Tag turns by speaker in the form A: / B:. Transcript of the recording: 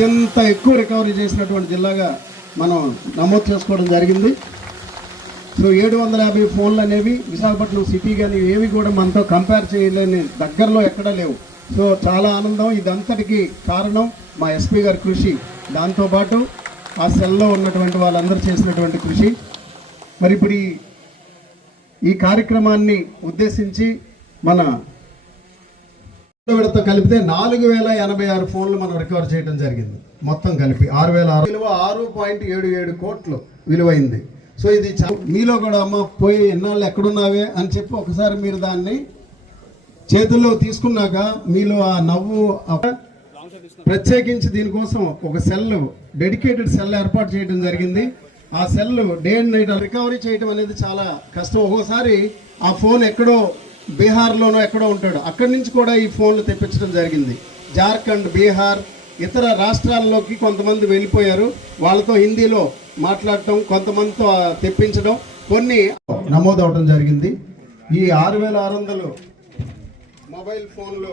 A: అత్యంత ఎక్కువ రికవరీ చేసినటువంటి జిల్లాగా మనం నమోదు చేసుకోవడం జరిగింది. సో ఏడు వందల యాభై ఫోన్లు అనేవి విశాఖపట్నం సిటీ కానీ ఏవి కూడా మనతో కంపేర్ చేయలేని దగ్గరలో ఎక్కడా లేవు. సో చాలా ఆనందం. ఇదంతటికి కారణం మా ఎస్పీ గారి కృషి. దాంతోపాటు ఆ సెల్లో ఉన్నటువంటి వాళ్ళందరూ చేసినటువంటి కృషి. మరి ఇప్పుడు ఈ ఈ కార్యక్రమాన్ని ఉద్దేశించి మన విడత కలిపితే నాలుగు వేల ఎనభై ఆరు ఫోన్లు మనం రికవర్ చేయడం జరిగింది. మొత్తం కలిపి ఆరు వేల ఆరు విలువ ఆరు పాయింట్ ఏడు ఏడు కోట్లు విలువైంది. సో ఇది మీలో కూడా అమ్మ పోయి ఎన్నాళ్ళు ఎక్కడున్నావే అని చెప్పి ఒకసారి మీరు దాన్ని చేతుల్లో తీసుకున్నాక మీలో ఆ నవ్వు ప్రత్యేకించి దీనికోసం ఒక సెల్ డెడికేటెడ్ సెల్ ఏర్పాటు చేయడం జరిగింది. ఆ cell day and night recovery చేయడం అనేది చాలా కష్టం. ఒక్కోసారి ఆ ఫోన్ ఎక్కడో బీహార్లోనో ఎక్కడో ఉంటాడు. అక్కడి నుంచి కూడా ఈ ఫోన్లు తెప్పించడం జరిగింది. జార్ఖండ్ బీహార్ ఇతర రాష్ట్రాల్లోకి కొంతమంది వెళ్ళిపోయారు. వాళ్ళతో హిందీలో మాట్లాడటం కొంతమందితో తెప్పించడం కొన్ని నమోదు అవడం జరిగింది. ఈ ఆరు వేల ఆరు వందలు మొబైల్ ఫోన్లు